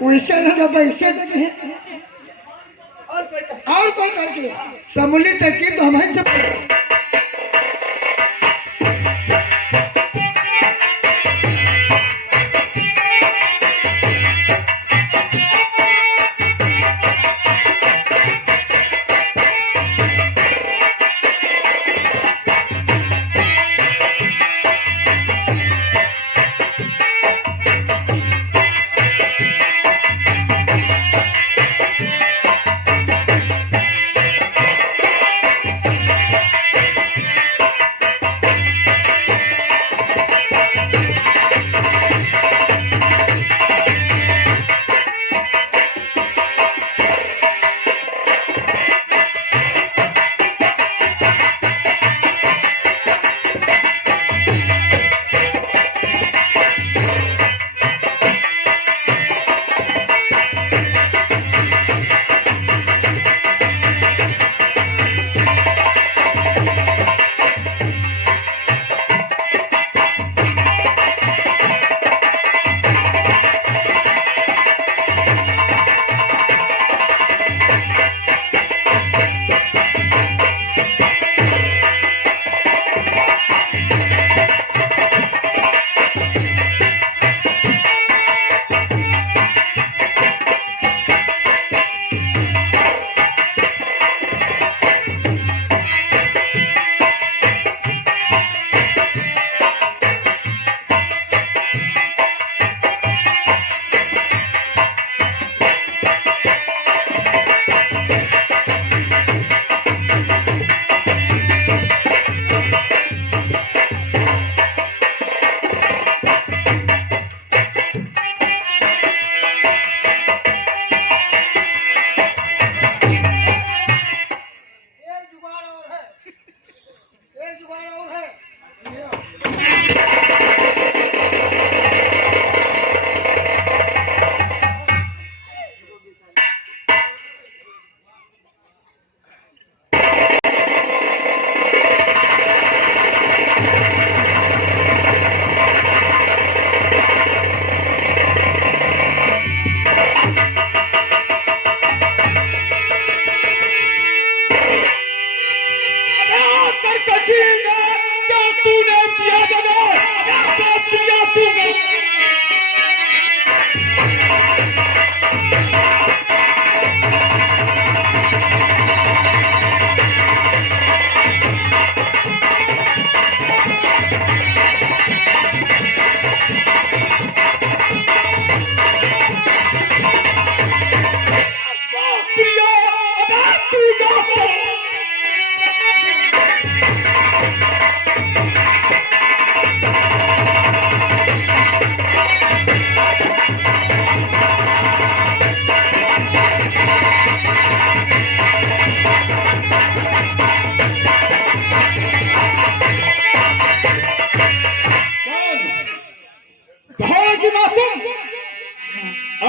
पैसा ना पैसे देखे और कोई करके समूली तरकीब तो हमारे सब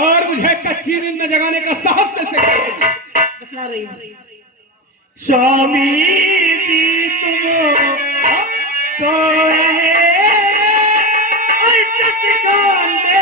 और मुझे कच्ची नींद में जगाने का साहस कैसे बतला रही हूँ। स्वामी जी तुम सोए ठिकान दे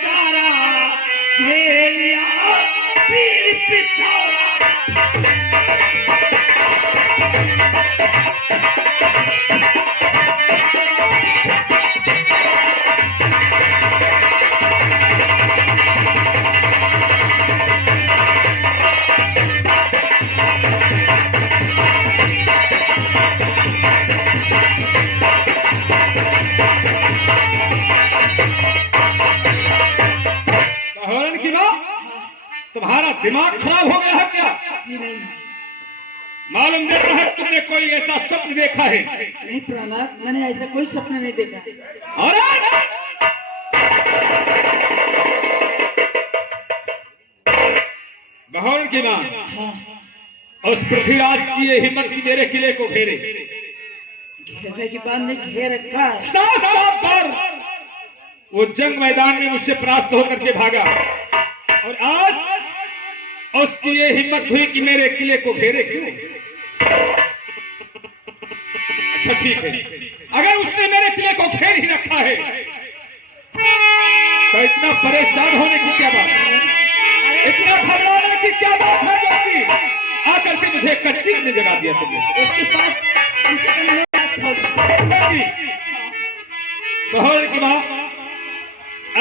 सारा घेरिया पीर पिछौरा तुम्हारा दिमाग खराब हो गया है क्या? जी नहीं, मालूम देता है तुमने कोई ऐसा स्वप्न देखा है। नहीं प्रहलाद, मैंने ऐसा कोई सपना नहीं देखा। और बहौर की मां हाँ, उस पृथ्वीराज की ये हिम्मत की मेरे किले को घेरे। घेरने के बाद नहीं घेर रखा है। 7 बार वो जंग मैदान में मुझसे परास्त होकर के भागा और आज उसकी ये हिम्मत हुई कि मेरे किले को घेरे क्यों। अच्छा ठीक है, अगर उसने मेरे किले को घेर ही रखा है तो इतना परेशान होने की क्या बात है, इतना घबराने की क्या बात है जो कि आकर के मुझे कच्ची ने जगा दिया तुमने। उसके पास कम से कम बहौर की मां,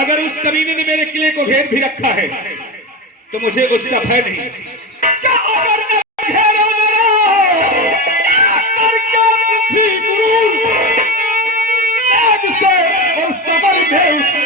अगर उस कमीने ने मेरे किले को घेर भी रखा है तो मुझे उसका भय नहीं। क्या अगर न घेरा मेरा, क्या करके पृथ्वी गुरूर, तेज से और सबल भेष से।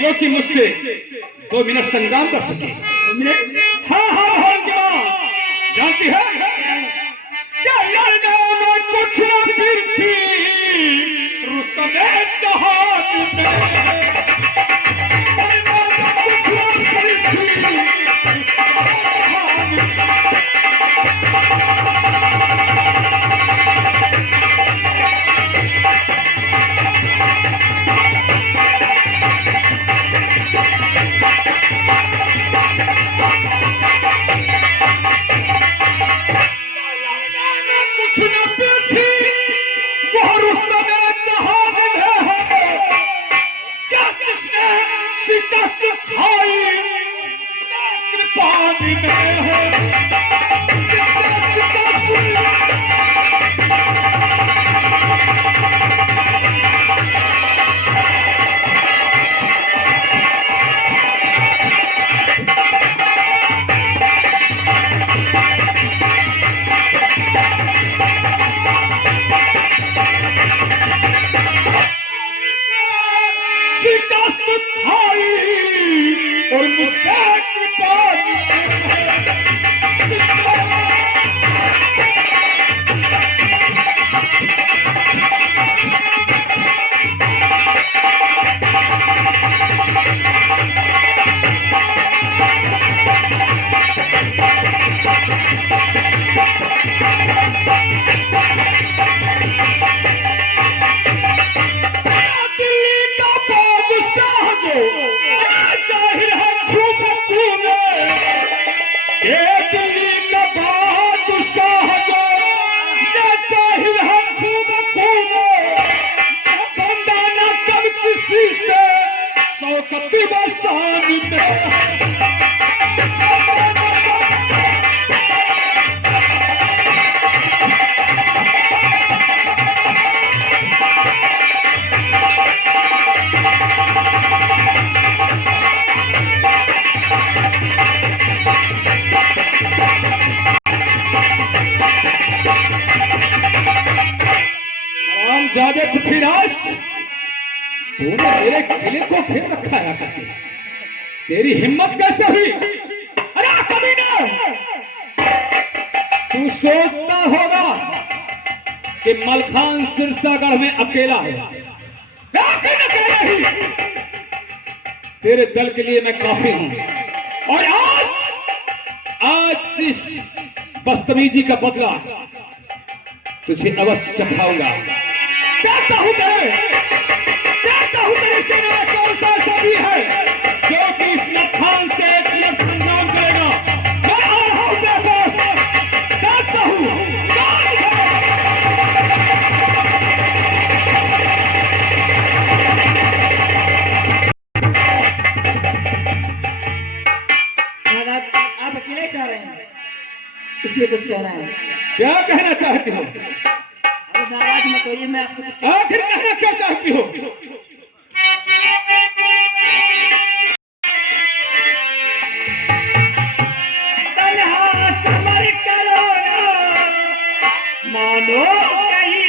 जो कि मुझसे 2 मिनट संग्राम कर सके। 2 मिनट? हाँ हाँ बहन की माँ जानती है क्या लड़ने में कुछ न फिर थी रुस्तम जहान में, लड़ने में कुछ न फिर थी कुछ न पीठी वो रुस्तम जहां में है, क्या जिसने शिकस्त खाई कृपान में है। शिकस्त खाई और मुझसे कृपान ज्यादा पृथ्वीराज, तूने मेरे किले को घेर रखा है करके, तेरी हिम्मत कैसे हुई? अरे कमीना, तू सोचता होगा कि मलखान सिरसागढ़ में अकेला है, लेकिन अकेला ही तेरे दल के लिए मैं काफी हूं। और आज इस बदतमीजी का बदला तुझे अवश्य चखाऊंगा। कहता हूं तेरे सेना में कौन सा ऐसा भी है जो कि इस मलखान से एक मिनट संग्राम करेगा? मैं आ रहा हूं तेरे पास, कहता हूं कौन है? आप अकेले जा रहे हैं, इसलिए कुछ कहना है। क्या कहना चाहती हो? अरे नाराज मत होइए, मैं आपसे कुछ आखिर कहना क्या चाहती हो? तन्हा समर करो ना, मानो कहीं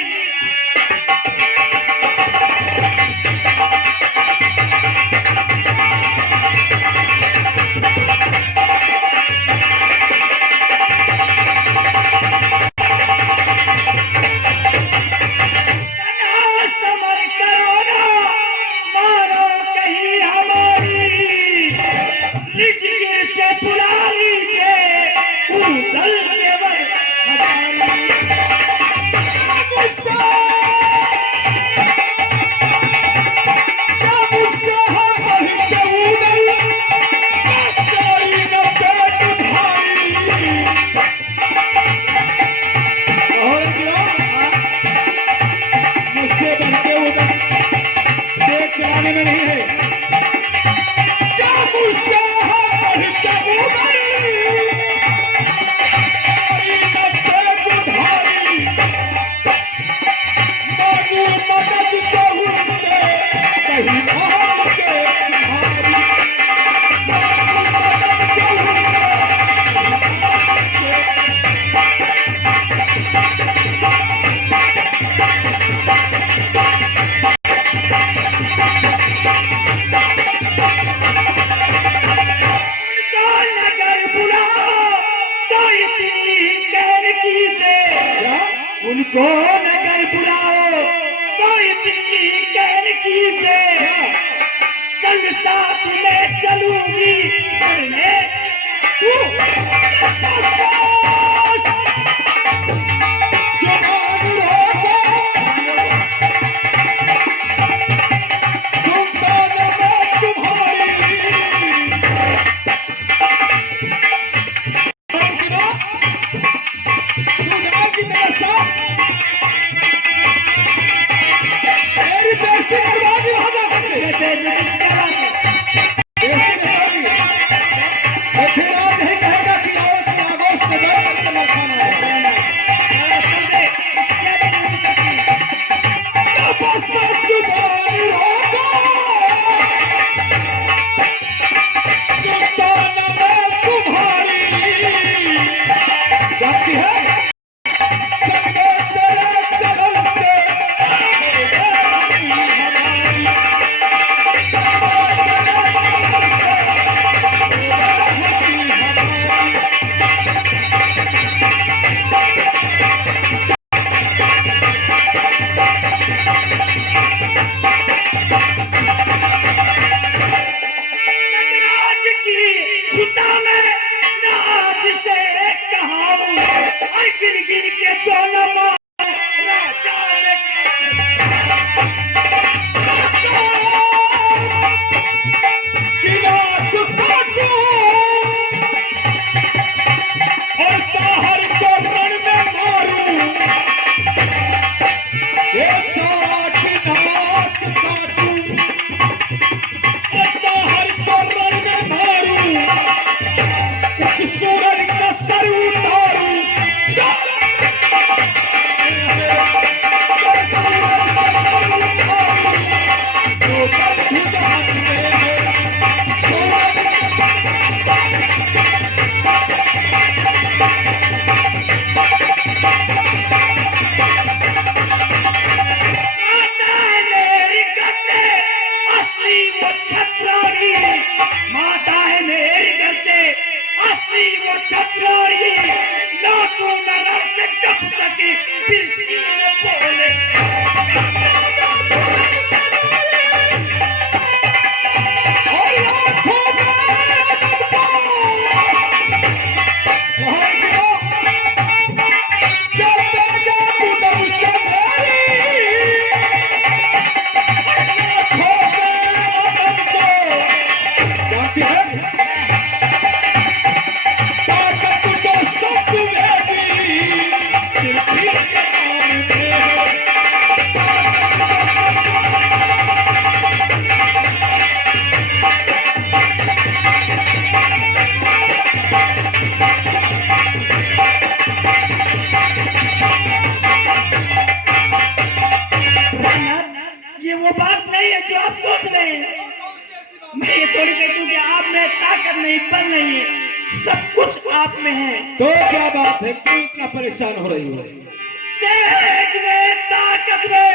उनको नगर बुलाओ तो इतनी कहन की से संग साथ में चलूंगी सरने तू जवाब की मेरे साथ मैं ये थोड़ी कहती हूँ कि आप में ताकत नहीं, बल नहीं है, सब कुछ आप में है। तो क्या बात है, क्यों इतना परेशान हो रही हो? तेज में, ताकत में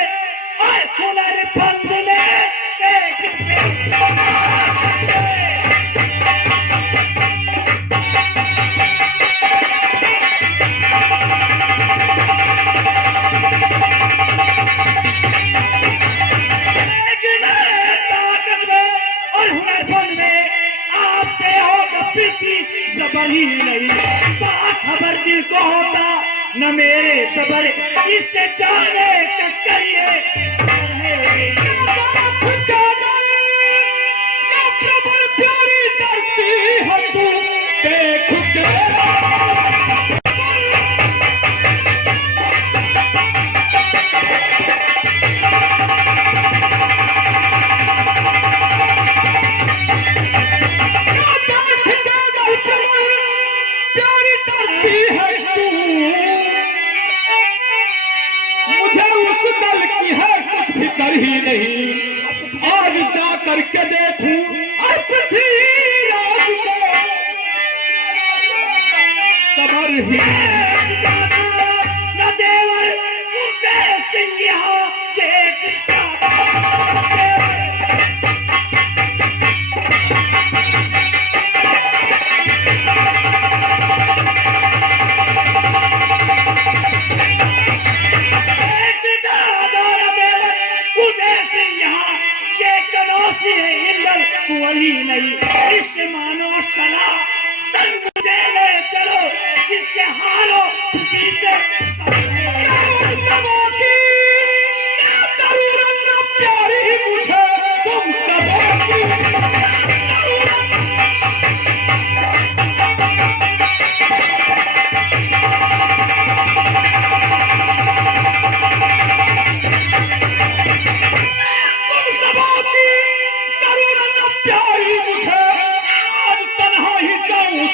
और हुनर बंद में, तेज में, ताकत में। सबर ही नहीं, खबर दिल को होता न मेरे सबर, इससे जाने का करिए प्रबल प्यारी धरती है तू देख ही नहीं। आज जा करके देखूं और पृथ्वीराज को सबर ही न देवर उदय सिंह यहाँ कुंवरी नहीं, इस मानो सलाह संग मुझे ले चलो, जिससे हारो जिससे सबों की जरूरत न प्यारी मुझे तुम सबों की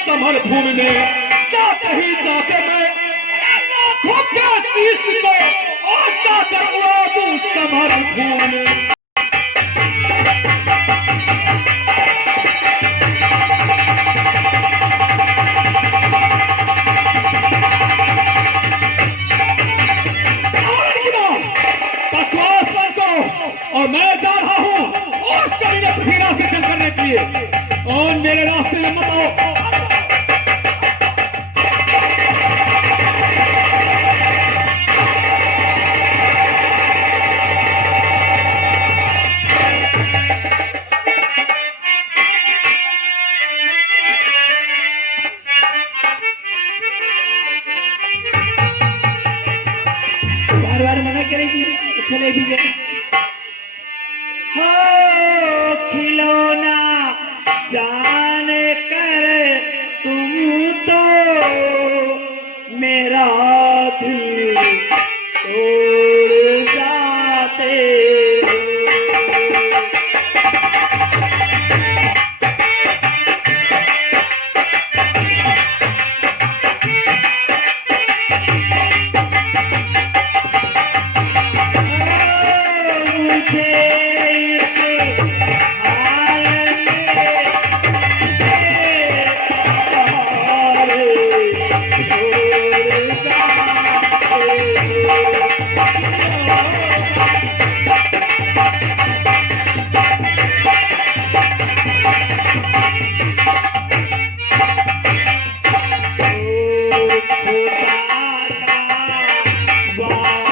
समर भूमि में जाते ही जाते मैं लाखों के शीश को और जाकर उड़ा दूं समर भूमि में। बकवास बंद करो और मैं जा रहा हूँ उस करीने पृथ्वीराज से जंग करने के लिए, और मेरे रास्ते में मत आओ। बार मना करेगी चले भी गए। हो खिलौना जान कर तुम तो मेरा दिल तोड़ जाते हो। Wow.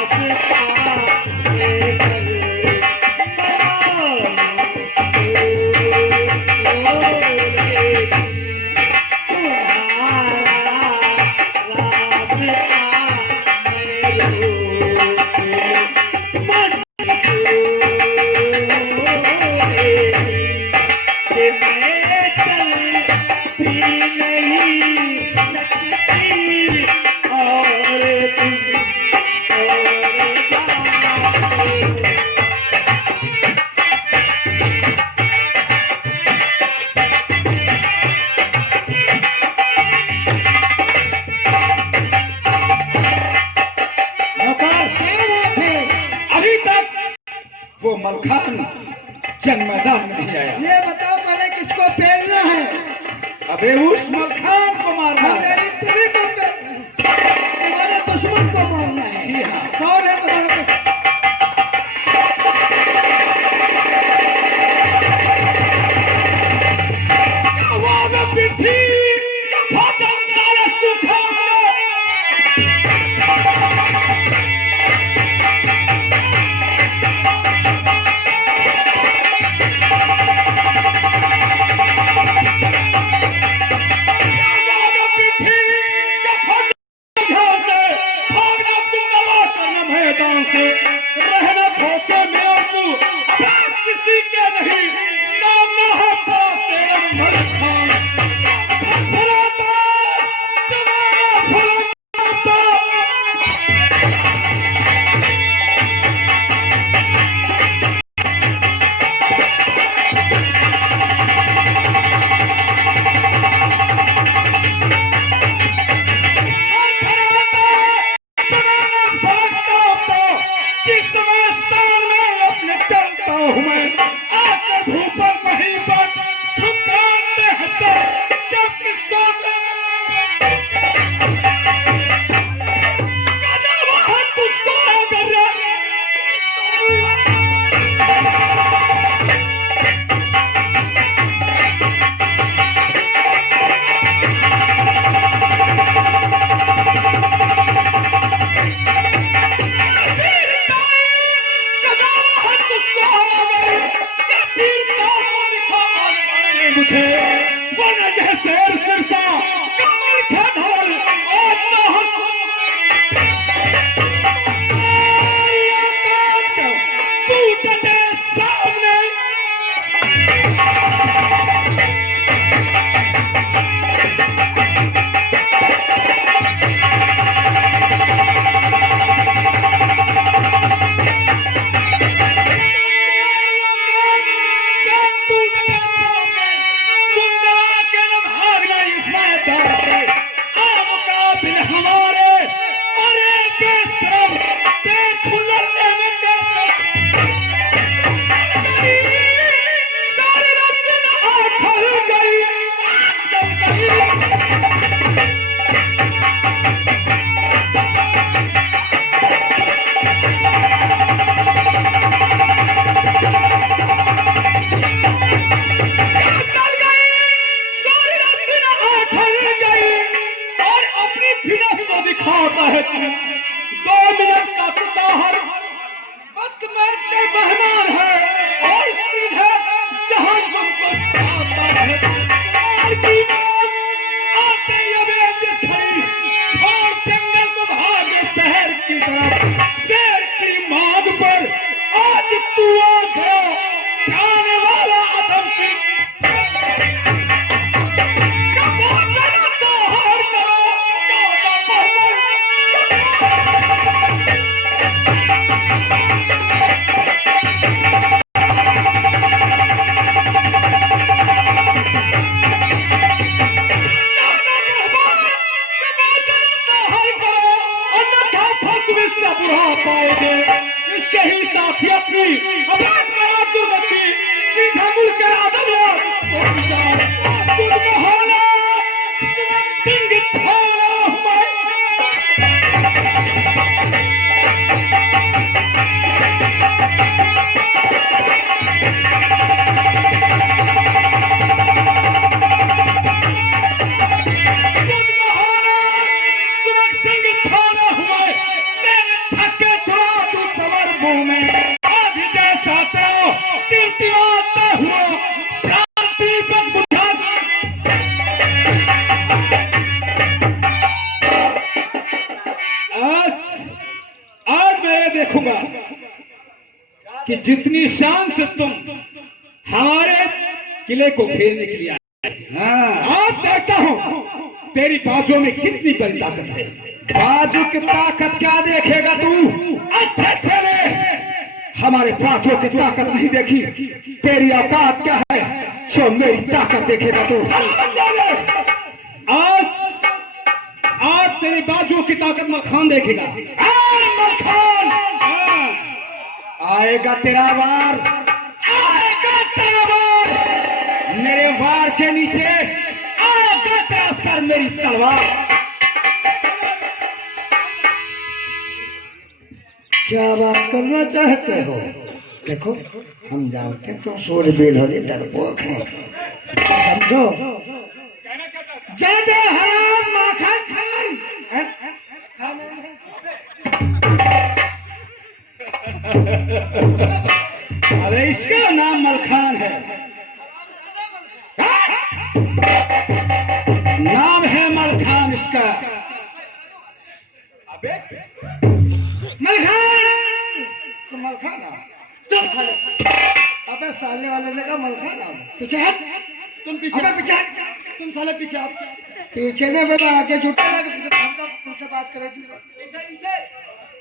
अभी तक वो मलखान जंग मैदान में नहीं आया। ये बताओ पहले किसको पेलना है? अबे उस मलखान को मारना है। नहीं, तुम्ही को तुम्हारे दुश्मन को मारना है। जी हाँ। कौन है तुम्हारा दुश्मन? देखूंगा कि जितनी शान से तुम हमारे किले को घेरने के लिए आए। हाँ, अब देखता हूं तेरी बाजू में कितनी बड़ी ताकत है। बाजू की ताकत क्या देखेगा तू? अच्छे हमारे प्राचों की ताकत नहीं देखी, तेरी औकात क्या है जो मेरी ताकत देखेगा तू? आज आज तेरे बाजुओं की ताकत मलखान देखेगा। मलखान आएगा तेरा वार, आएगा तेरा वार। मेरे वार के नीचे आएगा तेरा सर, मेरी तलवार। क्या बात करना चाहते हो? देखो, हम जानते हैं तुम सूरबीर हो, डरपोक हैं, समझो। ज्यादा हराम माखन खाए। अरे इसका नाम मलखान है, नाम है मलखान इसका। अबे मलखान, तुम मलखान आओ। अबे साले वाले ने कहा मलखान आओ। पीछे हट, तुम पीछे। अबे पीछे हट, तुम साले पीछे आओ। पीछे में बाबा आगे झूठा तुमसे बात करे।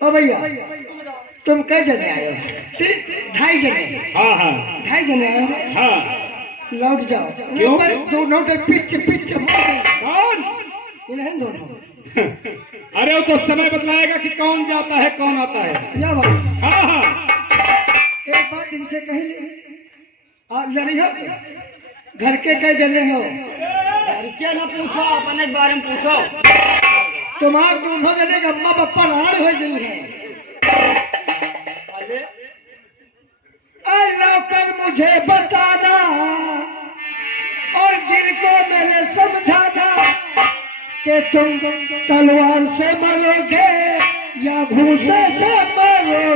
ओ भैया, तुम कई जने आए हो? 2.5 जने। हाँ हाँ 2.5 जने आए हो? हाँ। लौट जाओ। क्यों? दोनों के पीछे पीछे कौन? इन्हें दोनों। अरे वो तो समय बतलाएगा कि कौन जाता है कौन आता है। या बात। हाँ हाँ एक बात इनसे कही ले, लड़ी हो घर के कई जने हो? क्या ना पूछो, अपने के बारे में पूछो। तुम्हारे दोनों जने का अम्मा पप्पा राड़ हो गई है। कर मुझे बताना और दिल को मेरे समझाना कि तुम तलवार से मरोगे या घूसे से मरोगे।